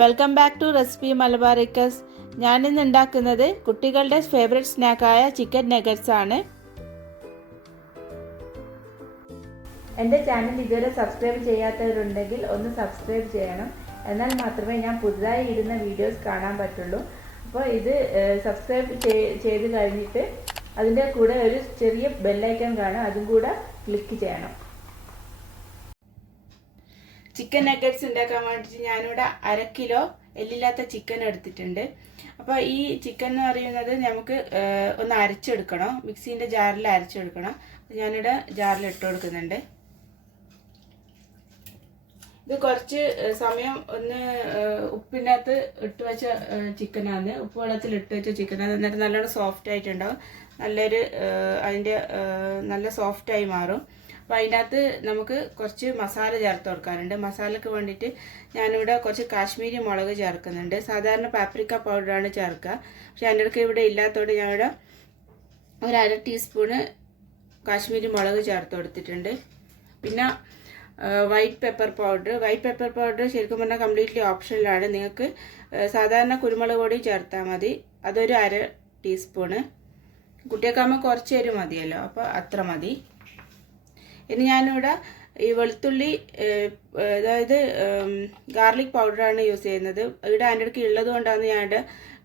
Welcome back to recipe Malabaricus. ഞാനിന്ന് ഉണ്ടാക്കുന്നത് കുട്ടികളുടെ ഫേവറേറ്റ് സ്നാക്കായ ചിക്കൻ നഗറ്റ്സ് ആണ്. എൻ്റെ ചാനൽ ഇതുവരെ സബ്സ്ക്രൈബ് ചെയ്യാത്തവരുണ്ടെങ്കിൽ ഒന്ന് സബ്സ്ക്രൈബ് ചെയ്യണം. എന്നാൽ മാത്രമേ ഞാൻ പുതുതായി ഇടുന്ന വീഡിയോസ് കാണാൻ പറ്റുള്ളൂ. അപ്പോൾ ഇത് സബ്സ്ക്രൈബ് ചെയ്ത് കഴിഞ്ഞിട്ട് അതിൻ്റെ കൂടെ ഒരു ചെറിയ ബെല്ലൈക്കൺ കാണും, അതും കൂടെ ക്ലിക്ക് ചെയ്യണം. ചിക്കൻ നഗറ്റ്സ് ഉണ്ടാക്കാൻ വേണ്ടിയിട്ട് ഞാനിവിടെ 1/2 കിലോ എല്ലില്ലാത്ത ചിക്കൻ എടുത്തിട്ടുണ്ട്. അപ്പോൾ ഈ ചിക്കൻ എന്ന് പറയുന്നത് നമുക്ക് ഒന്ന് അരച്ചെടുക്കണം, മിക്സീൻ്റെ ജാറിൽ അരച്ചെടുക്കണം. ഞാനിവിടെ ജാറിൽ ഇട്ട് കൊടുക്കുന്നുണ്ട്. ഇത് കുറച്ച് സമയം ഒന്ന് ഉപ്പിനകത്ത് ഇട്ട് വെച്ച ചിക്കനാണ്, ഉപ്പ് വെള്ളത്തിൽ ഇട്ട് വെച്ച ചിക്കനാണ്. എന്നിട്ട് നല്ലോണം സോഫ്റ്റ് ആയിട്ടുണ്ടാവും, അതിൻ്റെ നല്ല സോഫ്റ്റായി മാറും. അപ്പോൾ അതിനകത്ത് നമുക്ക് കുറച്ച് മസാല ചേർത്ത് കൊടുക്കാനുണ്ട്. മസാലയ്ക്ക് വേണ്ടിയിട്ട് ഞാനിവിടെ കുറച്ച് കാശ്മീരി മുളക് ചേർക്കുന്നുണ്ട്. സാധാരണ പാപ്രിക്ക പൗഡറാണ് ചേർക്കുക, പക്ഷെ എൻ്റെ അടുത്ത് ഇവിടെ ഇല്ലാത്തതുകൊണ്ട് ഞാനിവിടെ ഒരു 1/2 ടീസ്പൂണ് കാശ്മീരി മുളക് ചേർത്ത് കൊടുത്തിട്ടുണ്ട്. പിന്നെ വൈറ്റ് പെപ്പർ പൗഡർ ശരിക്കും പറഞ്ഞാൽ കംപ്ലീറ്റ്ലി ഓപ്ഷനിലാണ്. നിങ്ങൾക്ക് സാധാരണ കുരുമുളക് പൊടി ചേർത്താൽ മതി, അതൊരു 1/2 ടീസ്പൂണ്. കുട്ടികൾക്കാകുമ്പോൾ കുറച്ച് എരി മതിയല്ലോ, അപ്പോൾ അത്ര മതി. ഇനി ഞാനിവിടെ ഈ വെളുത്തുള്ളി, അതായത് ഗാർലിക് പൗഡറാണ് യൂസ് ചെയ്യുന്നത്. ഇവിടെ എൻ്റെ അടുക്ക് ഉള്ളത് കൊണ്ടാണ് ഞാനിവിടെ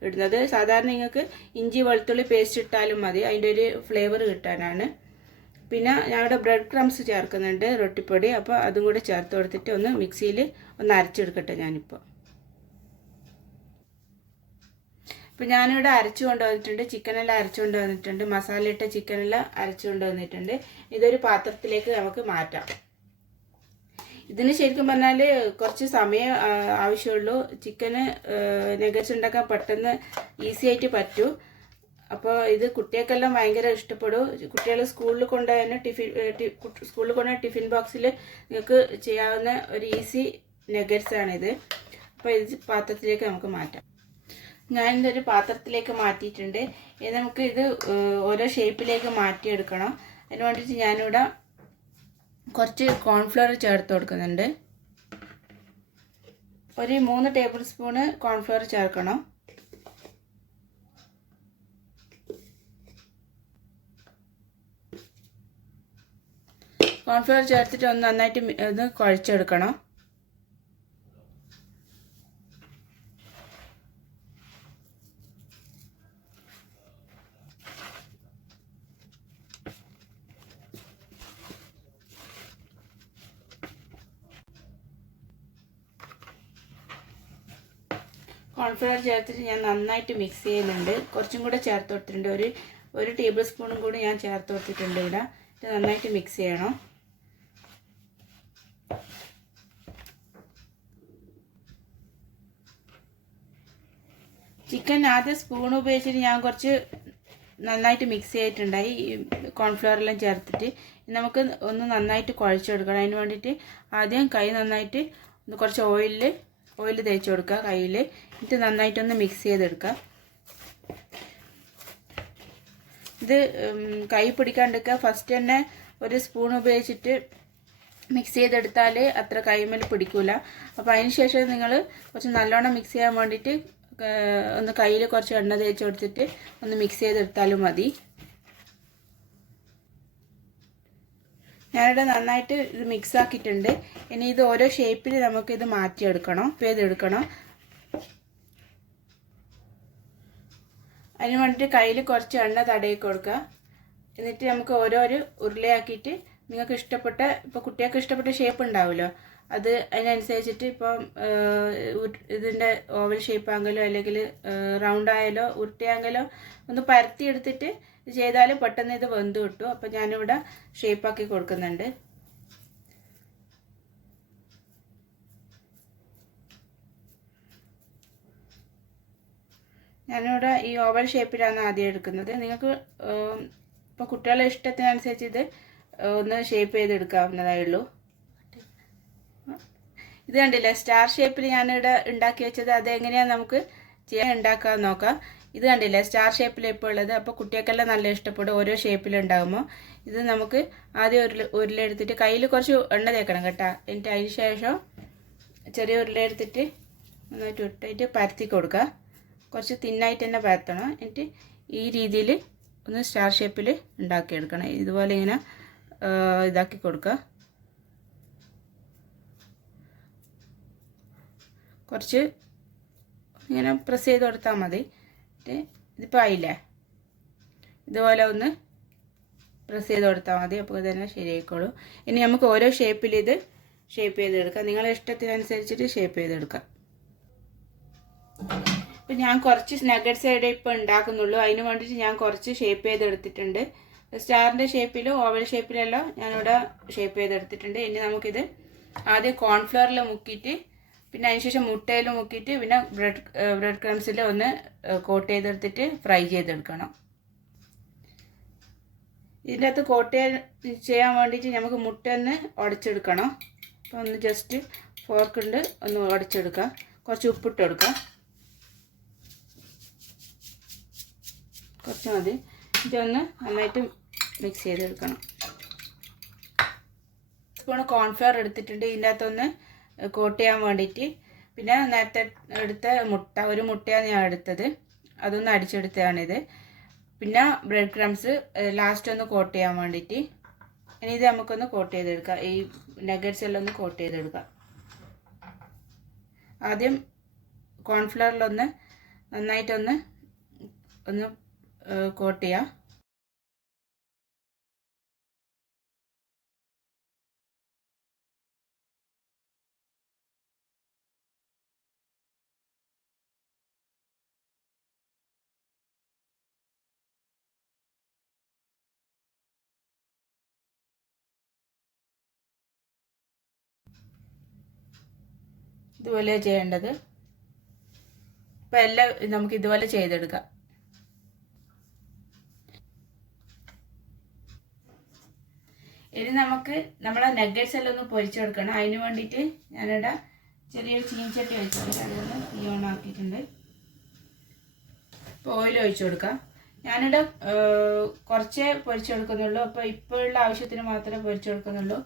ഇടുന്നത്. സാധാരണ നിങ്ങൾക്ക് ഇഞ്ചി വെളുത്തുള്ളി പേസ്റ്റ് ഇട്ടാലും മതി, അതിൻ്റെ ഒരു ഫ്ലേവർ കിട്ടാനാണ്. പിന്നെ ഞാനിവിടെ ബ്രെഡ് ക്രംസ് ചേർക്കുന്നുണ്ട്, റൊട്ടിപ്പൊടി. അപ്പോൾ അതും കൂടെ ചേർത്ത് കൊടുത്തിട്ട് ഒന്ന് മിക്സിയിൽ ഒന്ന് അരച്ചെടുക്കട്ടെ ഞാനിപ്പോൾ. ഇപ്പം ഞാനിവിടെ അരച്ചു കൊണ്ടുവന്നിട്ടുണ്ട്, ചിക്കനെല്ലാം അരച്ചു കൊണ്ടുവന്നിട്ടുണ്ട്, മസാല ഇട്ട ചിക്കനെല്ലാം അരച്ചു കൊണ്ടുവന്നിട്ടുണ്ട്. ഇതൊരു പാത്രത്തിലേക്ക് നമുക്ക് മാറ്റാം. ഇതിന് ശരിക്കും പറഞ്ഞാൽ കുറച്ച് സമയം ആവശ്യമുള്ളൂ. ചിക്കന് നഗറ്റ്സ് ഉണ്ടാക്കാൻ പെട്ടെന്ന് ഈസി ആയിട്ട് പറ്റൂ. അപ്പോൾ ഇത് കുട്ടികൾക്കെല്ലാം ഭയങ്കര ഇഷ്ടപ്പെടും. കുട്ടികൾ സ്കൂളിൽ കൊണ്ടുപോയ ടിഫിൻ ബോക്സിൽ നിങ്ങൾക്ക് ചെയ്യാവുന്ന ഒരു ഈസി നഗറ്റ്സ് ആണിത്. അപ്പോൾ ഇത് പാത്രത്തിലേക്ക് നമുക്ക് മാറ്റാം. ഞാനിതൊരു പാത്രത്തിലേക്ക് മാറ്റിയിട്ടുണ്ട്. ഇനി നമുക്ക് ഇത് ഓരോ ഷേപ്പിലേക്ക് മാറ്റിയെടുക്കണം. അതിന് വേണ്ടിയിട്ട് ഞാനിവിടെ കുറച്ച് കോൺഫ്ലവർ ചേർത്ത് കൊടുക്കുന്നുണ്ട്. ഒരു 3 ടേബിൾ സ്പൂണ് കോൺഫ്ലവർ ചേർക്കണം. കോൺഫ്ലവർ ചേർത്തിട്ട് ഒന്ന് നന്നായിട്ട് ഇത് കുഴച്ചെടുക്കണം. കോൺഫ്ലവർ ചേർത്തിട്ട് ഞാൻ നന്നായിട്ട് മിക്സ് ചെയ്യുന്നുണ്ട്. കുറച്ചും കൂടെ ചേർത്ത് കൊടുത്തിട്ടുണ്ട്, ഒരു ടേബിൾ സ്പൂണും കൂടി ഞാൻ ചേർത്ത് കൊടുത്തിട്ടുണ്ട്. ഇവിടെ ഇത് നന്നായിട്ട് മിക്സ് ചെയ്യണം. ചിക്കൻ ആദ്യം സ്പൂൺ ഉപയോഗിച്ചിട്ട് ഞാൻ കുറച്ച് നന്നായിട്ട് മിക്സ് ചെയ്തിട്ടുണ്ടായി കോൺഫ്ലവറെല്ലാം ചേർത്തിട്ട്. നമുക്ക് ഒന്ന് നന്നായിട്ട് കുഴച്ചെടുക്കണം. അതിന് വേണ്ടിയിട്ട് ആദ്യം കൈ നന്നായിട്ട് കുറച്ച് ഓയിൽ തേച്ച് കൊടുക്കുക കയ്യിൽ. എന്നിട്ട് നന്നായിട്ടൊന്ന് മിക്സ് ചെയ്തെടുക്കുക. ഇത് കൈ പിടിക്കാണ്ടിരിക്കുക. ഫസ്റ്റ് തന്നെ ഒരു സ്പൂൺ ഉപയോഗിച്ചിട്ട് മിക്സ് ചെയ്തെടുത്താൽ അത്ര കൈമേൽ പിടിക്കില്ല. അപ്പോൾ അതിന് ശേഷം നിങ്ങൾ കുറച്ച് നല്ലോണം മിക്സ് ചെയ്യാൻ വേണ്ടിയിട്ട് ഒന്ന് കയ്യിൽ കുറച്ച് എണ്ണ തേച്ച് കൊടുത്തിട്ട് ഒന്ന് മിക്സ് ചെയ്തെടുത്താലും മതി. ഞാനിവിടെ നന്നായിട്ട് ഇത് മിക്സ് ആക്കിയിട്ടുണ്ട്. ഇനി ഇത് ഓരോ ഷേപ്പിൽ നമുക്കിത് മാറ്റിയെടുക്കണം, ചെയ്തെടുക്കണം. അതിന് വേണ്ടിയിട്ട് കയ്യിൽ കുറച്ച് എണ്ണ തടയി കൊടുക്കുക. എന്നിട്ട് നമുക്ക് ഓരോരോ ഉരുളയാക്കിയിട്ട് നിങ്ങൾക്ക് ഇപ്പോൾ കുട്ടികൾക്ക് ഇഷ്ടപ്പെട്ട ഷേപ്പ് ഉണ്ടാവുമല്ലോ, അത് അതിനനുസരിച്ചിട്ട് ഇപ്പം ഇതിൻ്റെ ഓവൽ ഷേപ്പ് ആണെങ്കിലോ അല്ലെങ്കിൽ റൗണ്ട് ആയാലോ ഉരുട്ടിയാണെങ്കിലോ ഒന്ന് പരത്തിയെടുത്തിട്ട് ഇത് ചെയ്താൽ പെട്ടെന്ന് ഇത് വെന്ത് കിട്ടും. അപ്പം ഞാനിവിടെ ഷേപ്പാക്കി കൊടുക്കുന്നുണ്ട്. ഞാനിവിടെ ഈ ഓവൽ ഷേപ്പിലാണ് ആദ്യം എടുക്കുന്നത്. നിങ്ങൾക്ക് ഇപ്പോൾ കുട്ടികളുടെ ഇഷ്ടത്തിനനുസരിച്ച് ഇത് ഒന്ന് ഷേപ്പ് ചെയ്തെടുക്കാവുന്നതായുള്ളൂ. ഇത് കണ്ടില്ലേ, സ്റ്റാർ ഷേപ്പിൽ ഞാനിവിടെ ഉണ്ടാക്കി വെച്ചത്. അതെങ്ങനെയാണ് നമുക്ക് ഉണ്ടാക്കാൻ നോക്കാം. ഇത് കണ്ടില്ലേ, സ്റ്റാർ ഷേപ്പിൽ ഇപ്പോൾ ഉള്ളത്. അപ്പോൾ കുട്ടികൾക്കെല്ലാം നല്ല ഇഷ്ടപ്പെടും ഓരോ ഷേപ്പിലുണ്ടാകുമ്പോൾ. ഇത് നമുക്ക് ആദ്യം ഉരുളെടുത്തിട്ട് കയ്യിൽ കുറച്ച് എണ്ണ തേക്കണം കേട്ടോ. എന്നിട്ട് അതിന് ശേഷം ചെറിയ ഉരുളെടുത്തിട്ട് നന്നായിട്ട് ഇട്ടിട്ട് പരത്തി കൊടുക്കുക. കുറച്ച് തിന്നായിട്ട് തന്നെ പരത്തണം. എന്നിട്ട് ഈ രീതിയിൽ ഒന്ന് സ്റ്റാർ ഷേപ്പിൽ ഉണ്ടാക്കിയെടുക്കണം. ഇതുപോലെ ഇങ്ങനെ ഇതാക്കി കൊടുക്കുക. കുറച്ച് ഇങ്ങനെ പ്രസ് ചെയ്ത് കൊടുത്താൽ മതി. ഇതിപ്പോൾ ആയില്ലേ, ഇതുപോലെ ഒന്ന് പ്രസ് ചെയ്ത് കൊടുത്താൽ മതി. അപ്പോൾ തന്നെ ശരിയായിക്കോളും. ഇനി നമുക്ക് ഓരോ ഷേപ്പിൽ ഇത് ഷേപ്പ് ചെയ്തെടുക്കാം. നിങ്ങളുടെ ഇഷ്ടത്തിനനുസരിച്ചിട്ട് ഷേപ്പ് ചെയ്തെടുക്കാം. ഇപ്പം ഞാൻ കുറച്ച് നഗറ്റ്സ് ഇവിടെ ഇപ്പോൾ ഉണ്ടാക്കുന്നുള്ളൂ. അതിന് വേണ്ടിയിട്ട് ഞാൻ കുറച്ച് ഷേപ്പ് ചെയ്തെടുത്തിട്ടുണ്ട്. സ്റ്റാറിൻ്റെ ഷേപ്പിലും ഓവൽ ഷേപ്പിലെല്ലാം ഞാനിവിടെ ഷേപ്പ് ചെയ്തെടുത്തിട്ടുണ്ട്. ഇനി നമുക്കിത് ആദ്യം കോൺഫ്ലവറിൽ മുക്കിയിട്ട് പിന്നെ അതിനുശേഷം മുട്ടയിൽ മുക്കിയിട്ട് പിന്നെ ബ്രെഡ് ക്രംസിൽ ഒന്ന് കോട്ട് ചെയ്തെടുത്തിട്ട് ഫ്രൈ ചെയ്തെടുക്കണം. ഇതിൻ്റെ അകത്ത് കോട്ട് ചെയ്യാൻ വേണ്ടിയിട്ട് നമുക്ക് മുട്ട ഒന്ന് ഉടച്ചെടുക്കണം. അപ്പോൾ ഒന്ന് ജസ്റ്റ് ഫോർക്ക് കൊണ്ട് ഒന്ന് ഉടച്ചെടുക്കുക. കുറച്ച് ഉപ്പിട്ട് കൊടുക്കുക, കുറച്ച് മതി. ഇതൊന്ന് നന്നായിട്ട് മിക്സ് ചെയ്തെടുക്കണം. സ്പൂണ് കോൺഫ്ലവർ എടുത്തിട്ടുണ്ട് ഇതിൻ്റെ അകത്തൊന്ന് കോട്ട് ചെയ്യാൻ വേണ്ടിയിട്ട്. പിന്നെ നേരത്തെ എടുത്ത മുട്ട, ഒരു മുട്ടയാണ് ഞാൻ എടുത്തത്, അതൊന്ന് അടിച്ചെടുത്തതാണിത്. പിന്നെ ബ്രെഡ് ക്രംസ് ലാസ്റ്റ് ഒന്ന് കോട്ട് ചെയ്യാൻ വേണ്ടിയിട്ട്. ഇനി ഇത് നമുക്കൊന്ന് കോട്ട് ചെയ്തെടുക്കാം. ഈ നഗറ്റ്സ് എല്ലാം ഒന്ന് കോട്ട് ചെയ്തെടുക്കാം. ആദ്യം കോൺഫ്ലവറിലൊന്ന് നന്നായിട്ടൊന്ന് കോട്ട് ചെയ്യാം. ഇതുപോലെ ചെയ്യേണ്ടത്. ഇപ്പം എല്ലാം നമുക്ക് ഇതുപോലെ ചെയ്തെടുക്കാം. ഇനി നമുക്ക് നമ്മളെ നഗറ്റ്സ് എല്ലാം ഒന്ന് പൊരിച്ചെടുക്കണം. അതിന് വേണ്ടിയിട്ട് ഞാനിവിടെ ചെറിയൊരു ചീനച്ചട്ടി വെച്ചിട്ട് അതൊന്ന് തീ ഓൺ ആക്കിയിട്ടുണ്ട്. ഇപ്പോൾ ഓയിൽ ഒഴിച്ചു കൊടുക്കാം. ഞാനിവിടെ കുറച്ചേ പൊരിച്ചെടുക്കുന്നുള്ളൂ. അപ്പോൾ ഇപ്പോഴുള്ള ആവശ്യത്തിന് മാത്രമേ പൊരിച്ചെടുക്കുന്നുള്ളൂ.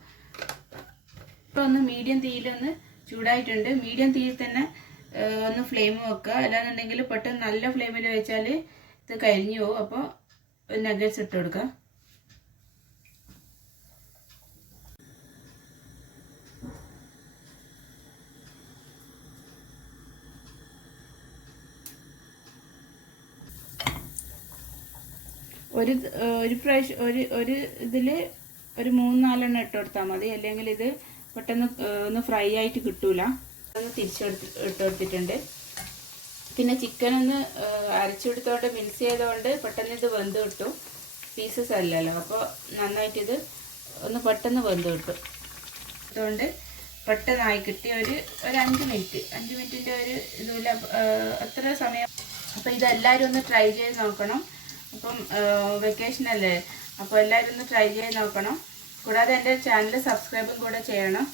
ഇപ്പോൾ ഒന്ന് മീഡിയം തീയിലൊന്ന് ചൂടായിട്ടുണ്ട്. മീഡിയം തീയിൽ തന്നെ ഒന്ന് ഫ്ലെയിം വെക്കുക. അല്ലാന്നുണ്ടെങ്കിൽ പെട്ടെന്ന് നല്ല ഫ്ലെയിമിൽ വെച്ചാൽ ഇത് കരിഞ്ഞു പോകും. അപ്പോൾ നഗറ്റ്സ് ഇട്ട് കൊടുക്കുക. ഒരു പ്രാവശ്യം ഒരു ഇതിൽ ഒരു 3-4 ഇട്ട് കൊടുത്താൽ മതി. അല്ലെങ്കിൽ ഇത് പെട്ടെന്ന് ഒന്ന് ഫ്രൈ ആയിട്ട് കിട്ടൂല. ഒന്ന് ഇട്ട് കൊടുത്തിട്ടുണ്ട്. പിന്നെ ചിക്കൻ ഒന്ന് അരച്ചെടുത്തോണ്ട് മിക്സ് ചെയ്തുകൊണ്ട് പെട്ടെന്ന് ഇത് വെന്ത് കിട്ടും. പീസസ് അല്ലല്ലോ, അപ്പോൾ നന്നായിട്ട് ഇത് ഒന്ന് പെട്ടെന്ന് വെന്ത് കിട്ടും. അതുകൊണ്ട് പെട്ടെന്നായി കിട്ടി. ഒരു 5 മിനിറ്റിൻ്റെ ഒരു ഇതുമില്ല അത്ര സമയം. അപ്പോൾ ഇതെല്ലാവരും ഒന്ന് ട്രൈ ചെയ്ത് നോക്കണം. അപ്പം വെക്കേഷനല്ലേ, അപ്പോൾ എല്ലാവരും ഒന്ന് ട്രൈ ചെയ്ത് നോക്കണം. കൂടാതെ എൻ്റെ ചാനൽ സബ്സ്ക്രൈബും കൂടെ ചെയ്യണം.